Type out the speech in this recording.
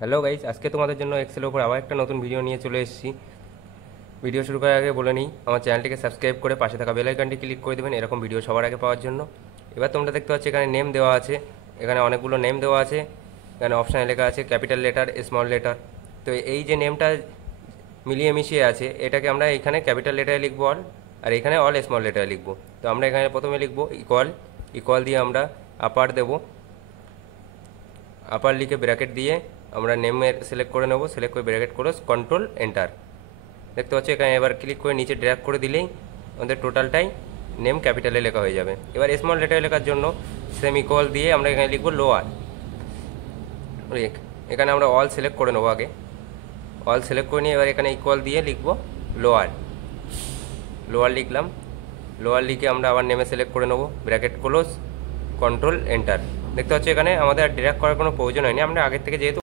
Hello guys, আজকে তোমাদের জন্য এক্সেলের উপর আবার একটা নতুন ভিডিও নিয়ে চলে এসেছি। ভিডিও শুরু করার আগে বলে নিই, আমার চ্যানেলটিকে সাবস্ক্রাইব করে পাশে থাকা বেল আইকনটি ক্লিক করে দেবেন এরকম ভিডিও সবার আগে পাওয়ার জন্য। এবার তোমরা দেখতে পাচ্ছ এখানে নেম দেওয়া আছে, এখানে অনেকগুলো নেম দেওয়া আছে। এখানে অপশানে লেখা আছে ক্যাপিটাল লেটার, স্মল লেটার। তো এই যে নেমটা মিলিয়ে মিশিয়ে আছে, এটাকে আমরা এখানে ক্যাপিটাল লেটারে লিখবো অল, আর এখানে অল স্মল লেটারে লিখবো। তো আমরা এখানে প্রথমে লিখবো ইকুয়াল, ইকুয়াল দিয়ে আমরা আপার দেবো, আপার লিখে ব্র্যাকেট দিয়ে আমরা নেমের সিলেক্ট করে নেব, সিলেক্ট করে ব্র্যাকেট করে কন্ট্রোল এন্টার। দেখতে পাচ্ছি এখানে এবার ক্লিক করে নিচে ড্র্যাগ করে দিলেই আমাদের টোটালটাই নেম ক্যাপিটালে লেখা হয়ে যাবে। এবার স্মল লেটারে লেখার জন্য সেম ইকুয়াল দিয়ে আমরা এখানে লিখবো লোয়ার। এখানে আমরা অল সিলেক্ট করে নেবো, আগে অল সিলেক্ট করে নিয়ে এবার এখানে ইকুয়াল দিয়ে লিখবো লোয়ার। লোয়ার লিখলাম, লোয়ার লিখে আমরা আবার নেমে সিলেক্ট করে নেবো, ব্র্যাকেট ক্লোজ, কন্ট্রোল এন্টার। দেখতে পাচ্ছি এখানে আমাদের আর ড্র্যাগ করার কোনো প্রয়োজন হয়নি, আমরা আগের থেকে যেহেতু